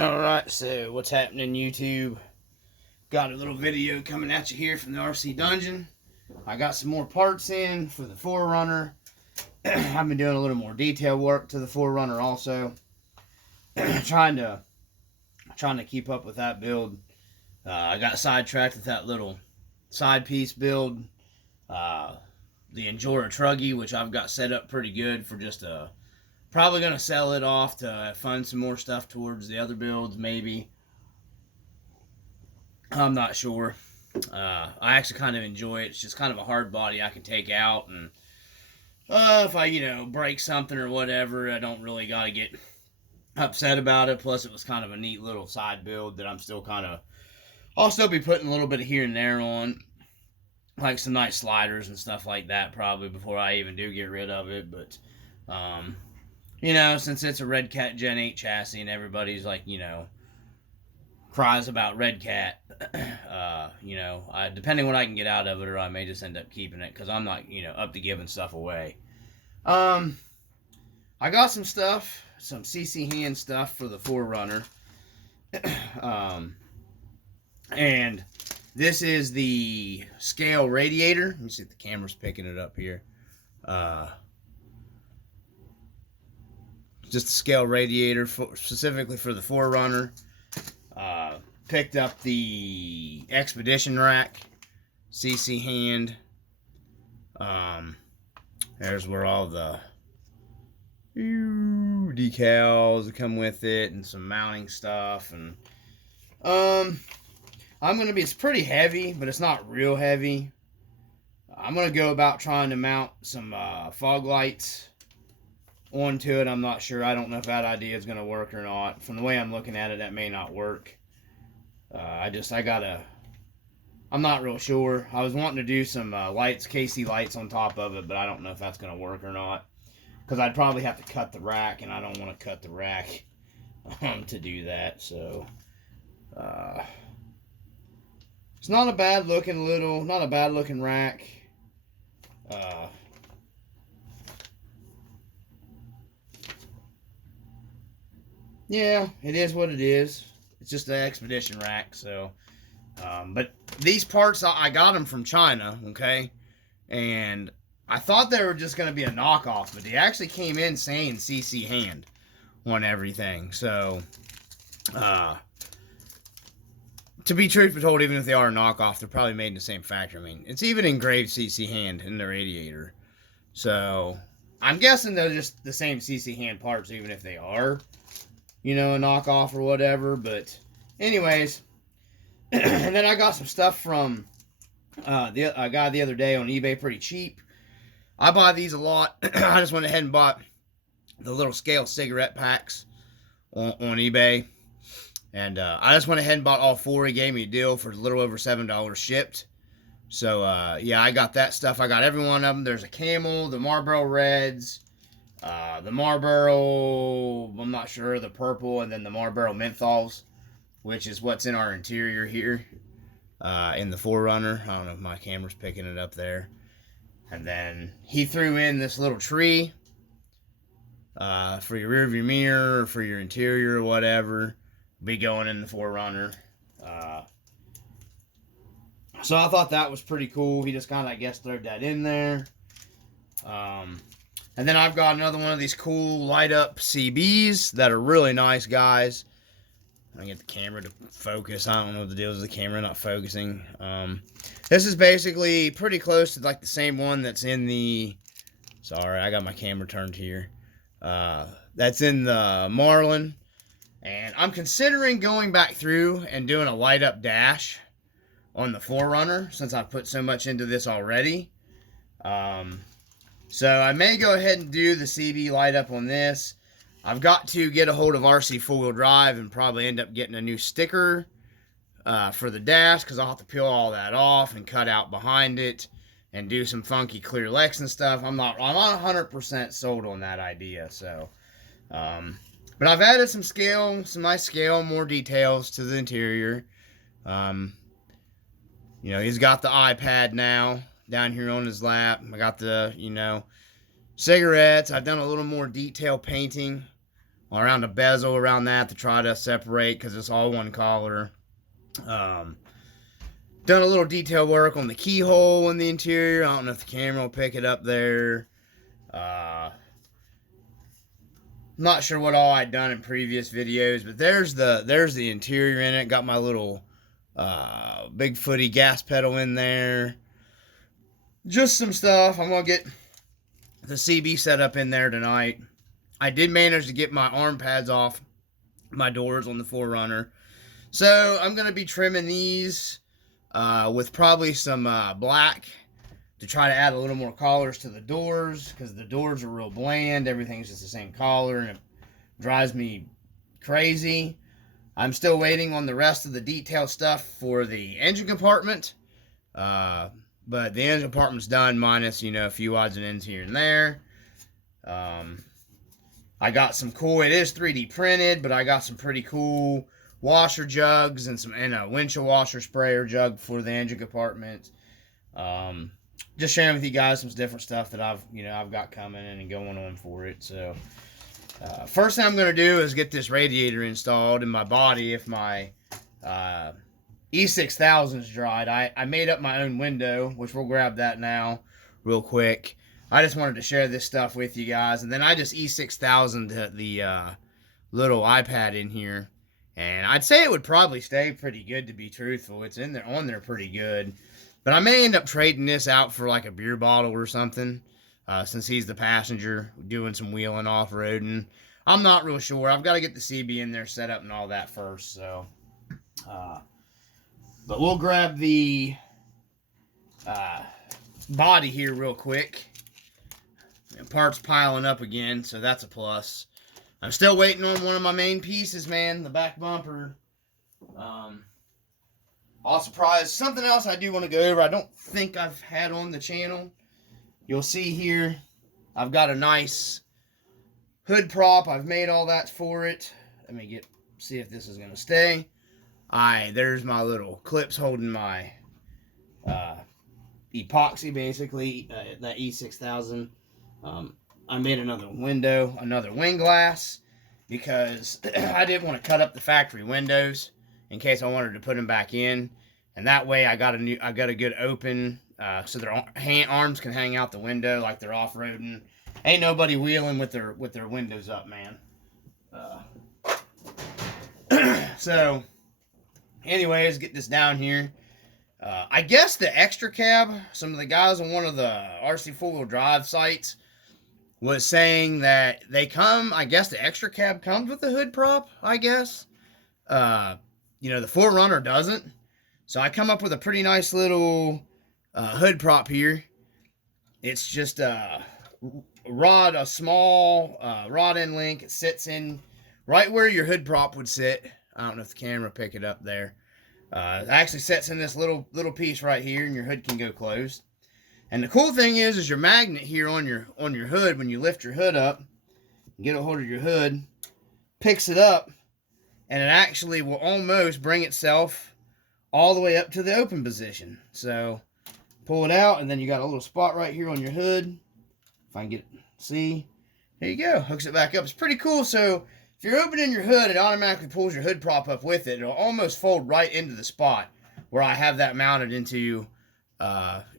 Alright, so what's happening, YouTube? Got a little video coming at you here from the RC Dungeon. I got some more parts in for the 4runner. I've been doing a little more detail work to the 4runner also. trying to keep up with that build. I got sidetracked with that little side piece build. The Enjora Truggy, which I've got set up pretty good for just probably going to sell it off to fund some more stuff towards the other builds, maybe. I'm not sure. I actually kind of enjoy it. It's just kind of a hard body I can take out, and if I, break something or whatever, I don't really got to get upset about it. Plus, it was kind of a neat little side build that I'll still be putting a little bit of here and there on, like some nice sliders and stuff like that, probably before I even do get rid of it. But, since it's a Red Cat Gen 8 chassis and everybody's like, cries about Red Cat, depending what I can get out of it, or I may just end up keeping it because I'm not, up to giving stuff away. I got some stuff, some CC hand stuff for the 4runner. And this is the scale radiator. Let me see if the camera's picking it up here. Just a scale radiator specifically for the 4runner. Picked up the Expedition rack, CC hand. There's where all the decals come with it, and some mounting stuff. And it's pretty heavy, but it's not real heavy. I'm gonna go about trying to mount some fog lights onto it. I'm not sure. I don't know if that idea is gonna work or not. From the way I'm looking at it, that may not work. I'm not real sure. I was wanting to do some lights, KC lights on top of it, but I don't know if that's gonna work or not. Because I'd probably have to cut the rack, and I don't want to cut the rack to do that. So, it's not a bad looking rack. Yeah, it is what it is. It's just an Expedition rack, so. But these parts, I got them from China, okay? And I thought they were just going to be a knockoff, but they actually came in saying CC hand on everything. So, to be truthfully told, even if they are a knockoff, they're probably made in the same factory. I mean, it's even engraved CC hand in the radiator. So, I'm guessing they're just the same CC hand parts, even if they are, a knockoff or whatever. But, anyways, and then I got some stuff from a guy the other day on eBay pretty cheap. I buy these a lot. I just went ahead and bought the little scale cigarette packs on eBay. And I just went ahead and bought all four. He gave me a deal for a little over $7 shipped. So, yeah, I got that stuff. I got every one of them. There's a Camel, the Marlboro Reds, the Marlboro, I'm not sure, the purple, and then the Marlboro Menthols, which is what's in our interior here in the 4runner. I don't know if my camera's picking it up there. And then he threw in this little tree for your rear view mirror, or for your interior, or whatever. Be going in the 4runner. So I thought that was pretty cool. He just kind of, I guess, threw that in there. And then I've got another one of these cool light up CBs that are really nice, guys. I get the camera to focus. I don't know what the deal is with the camera not focusing. This is basically pretty close to like the same one that's in the... Sorry, I got my camera turned here. That's in the Marlin. And I'm considering going back through and doing a light up dash on the 4runner, since I've put so much into this already. So I may go ahead and do the CB light up on this. I've got to get a hold of Rc4WD drive and probably end up getting a new sticker for the dash, because I'll have to peel all that off and cut out behind it and do some funky clear Lex and stuff. I'm not 100% sold on that idea. So, but I've added some nice scale, more details to the interior. He's got the iPad now down here on his lap. I got the, cigarettes. I've done a little more detail painting around the bezel around that to try to separate because it's all one collar. Done a little detail work on the keyhole in the interior. I don't know if the camera will pick it up there. Not sure what all I'd done in previous videos, but there's the interior in it. Got my little Bigfooty gas pedal in there. Just some stuff. I'm gonna get the CB set up in there tonight. I did manage to get my arm pads off my doors on the 4runner, so I'm gonna be trimming these with probably some black to try to add a little more collars to the doors, because the doors are real bland. Everything's just the same collar, and it drives me crazy. I'm still waiting on the rest of the detail stuff for the engine compartment, but the engine compartment's done, minus, you know, a few odds and ends here and there. I got some cool, it is 3D printed, but I got some pretty cool washer jugs and a windshield washer sprayer jug for the engine compartment. Just sharing with you guys some different stuff that I've got coming in and going on for it. So first thing I'm going to do is get this radiator installed in my body. If my E6000 is dried, I made up my own window, which we'll grab that now real quick. I just wanted to share this stuff with you guys, and then I just E6000 the little iPad in here, and I'd say it would probably stay pretty good, to be truthful. It's in there on there pretty good. But I may end up trading this out for like a beer bottle or something, since he's the passenger doing some wheeling off-roading. I'm not real sure. I've got to get the CB in there set up and all that first. So, but we'll grab the body here real quick. And parts piling up again, so that's a plus. I'm still waiting on one of my main pieces, man, the back bumper. All surprised. Something else I do want to go over, I don't think I've had on the channel. You'll see here, I've got a nice hood prop. I've made all that for it. Let me see if this is going to stay. There's my little clips holding my epoxy, basically, that E6000. I made another window, another wing glass, because I didn't want to cut up the factory windows in case I wanted to put them back in, and that way I got a good open, so their arms can hang out the window like they're off-roading. Ain't nobody wheeling with their windows up, man. So, anyways, get this down here. I guess the extra cab, some of the guys on one of the Rc4WD drive sites was saying that they come, I guess the extra cab comes with the hood prop, I guess. You know, the 4runner doesn't. So I come up with a pretty nice little hood prop here. It's just a small rod end link. It sits in right where your hood prop would sit. I don't know if the camera will pick it up there. It actually sits in this little piece right here, and your hood can go closed. And the cool thing is your magnet here on your hood, when you lift your hood up, get a hold of your hood, picks it up, and it actually will almost bring itself all the way up to the open position. So pull it out, and then you got a little spot right here on your hood. If I can see, there you go, hooks it back up. It's pretty cool. So if you're opening your hood, it automatically pulls your hood prop up with it. It'll almost fold right into the spot where I have that mounted into,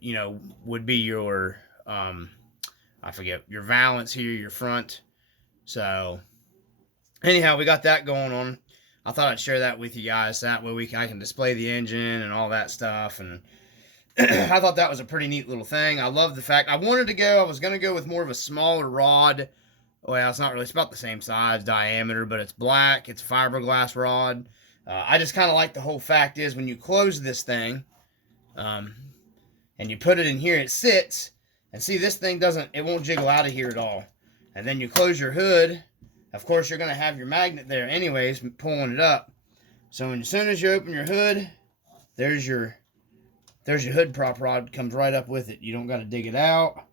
you know, would be your, I forget, your valance here, your front. So anyhow, we got that going on. I thought I'd share that with you guys. That way I can display the engine and all that stuff. And I thought that was a pretty neat little thing. I love the fact I was going to go with more of a smaller rod. Well, it's not really, it's about the same size, diameter, but it's black. It's fiberglass rod. I just kind of like the whole fact is when you close this thing, and you put it in here, it sits, and see, this thing it won't jiggle out of here at all. And then you close your hood. Of course, you're going to have your magnet there anyways, pulling it up. So as soon as you open your hood, there's your hood prop rod, comes right up with it. You don't got to dig it out.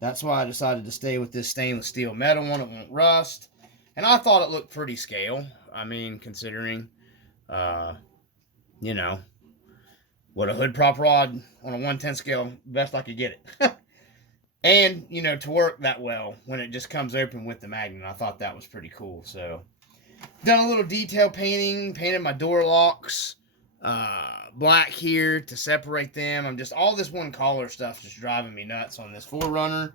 That's why I decided to stay with this stainless steel metal one. It won't rust. And I thought it looked pretty scale. I mean, considering, you know, what a hood prop rod on a 1/10 scale, best I could get it. And, you know, to work that well when it just comes open with the magnet. I thought that was pretty cool. So, done a little detail painting, painted my door locks black here to separate them. I'm just, all this one collar stuff just driving me nuts on this 4Runner.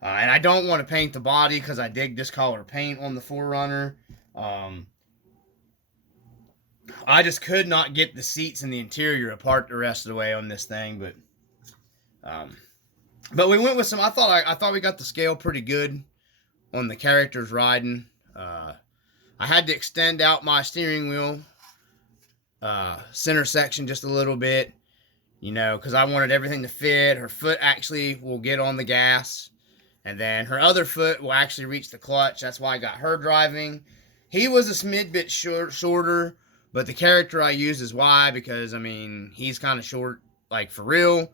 And I don't want to paint the body because I dig this color paint on the 4Runner. I just could not get the seats and the interior apart the rest of the way on this thing, but we went with some. I thought we got the scale pretty good on the characters riding. I had to extend out my steering wheel center section just a little bit, you know, because I wanted everything to fit. Her foot actually will get on the gas, and then her other foot will actually reach the clutch. That's why I got her driving. He was a smid bit shorter, but the character I used is why, because, I mean, he's kind of short, like, for real.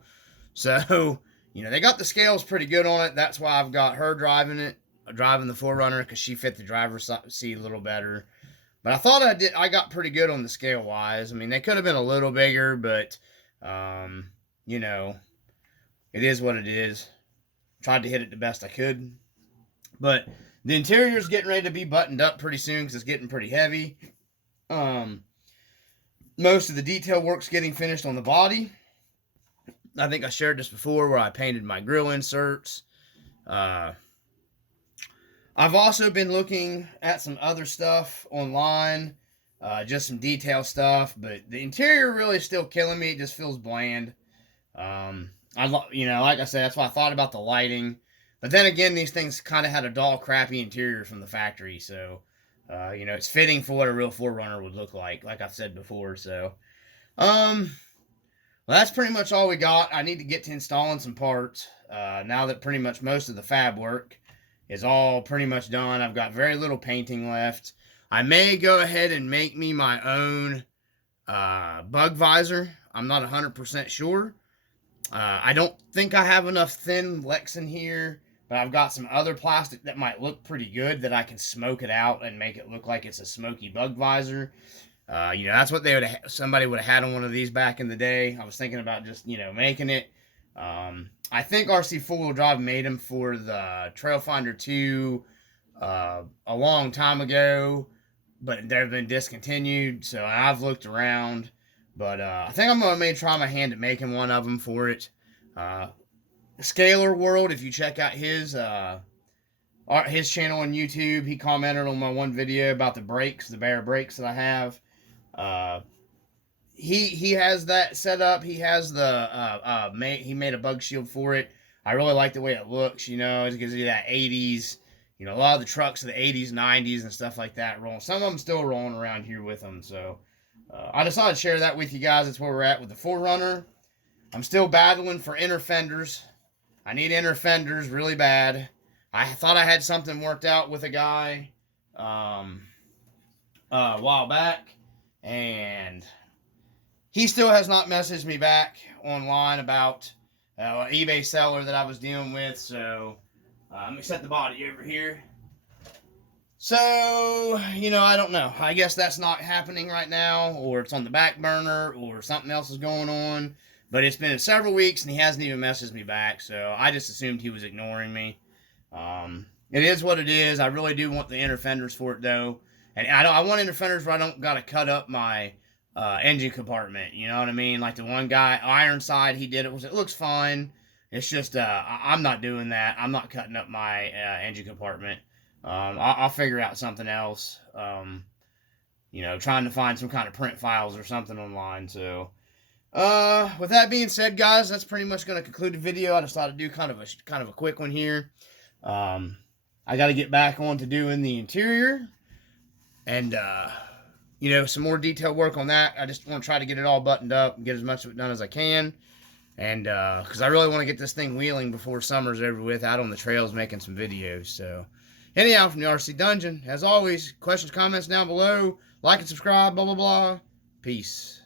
So, you know, they got the scales pretty good on it. That's why I've got her driving the 4Runner, because she fit the driver's seat a little better. But I thought I got pretty good on the scale-wise. I mean, they could have been a little bigger, but, you know, it is what it is. Tried to hit it the best I could. But the interior's getting ready to be buttoned up pretty soon because it's getting pretty heavy. Most of the detail work's getting finished on the body. I think I shared this before where I painted my grill inserts. I've also been looking at some other stuff online, just some detail stuff, but the interior really is still killing me. It just feels bland. You know, like I said, that's why I thought about the lighting. But then again, these things kind of had a dull, crappy interior from the factory, so you know, it's fitting for what a real 4Runner would look like I've said before. So, well, that's pretty much all we got. I need to get to installing some parts now that pretty much most of the fab work is all pretty much done. I've got very little painting left. I may go ahead and make me my own bug visor. I'm not 100% sure. I don't think I have enough thin Lex in here, but I've got some other plastic that might look pretty good that I can smoke it out and make it look like it's a smoky bug visor. You know, that's what somebody would have had on one of these back in the day. I was thinking about just, you know, making it. I think Rc4WD made them for the Trailfinder 2 a long time ago, but they've been discontinued, so I've looked around. But I think I'm going to try my hand at making one of them for it. Scalar World, if you check out his channel on YouTube, he commented on my one video about the brakes, the Bear brakes that I have. He has that set up. He has he made a bug shield for it. I really like the way it looks, you know. It gives you that 80s, you know, a lot of the trucks of the 80s, 90s, and stuff like that rolling. Some of them still rolling around here with them, so I decided to share that with you guys. That's where we're at with the 4Runner. I'm still battling for inner fenders. I need inner fenders really bad. I thought I had something worked out with a guy a while back, and he still has not messaged me back online about an eBay seller that I was dealing with, so let me set the body over here. So, you know, I don't know. I guess that's not happening right now, or it's on the back burner, or something else is going on. But it's been several weeks, and he hasn't even messaged me back, so I just assumed he was ignoring me. It is what it is. I really do want the inner fenders for it, though. And I want inner fenders where I don't got to cut up my engine compartment. You know what I mean? Like the one guy, Ironside, he did it. It looks fine. It's just, I'm not doing that. I'm not cutting up my engine compartment. I'll figure out something else. You know, trying to find some kind of print files or something online. So, with that being said, guys, that's pretty much going to conclude the video. I just thought I'd do kind of a quick one here. I got to get back on to doing the interior, and you know, some more detailed work on that. I just want to try to get it all buttoned up and get as much of it done as I can. And because I really want to get this thing wheeling before summer's over with, out on the trails making some videos. So, anyhow, from the RC Dungeon, as always, questions, comments down below. Like and subscribe, blah, blah, blah. Peace.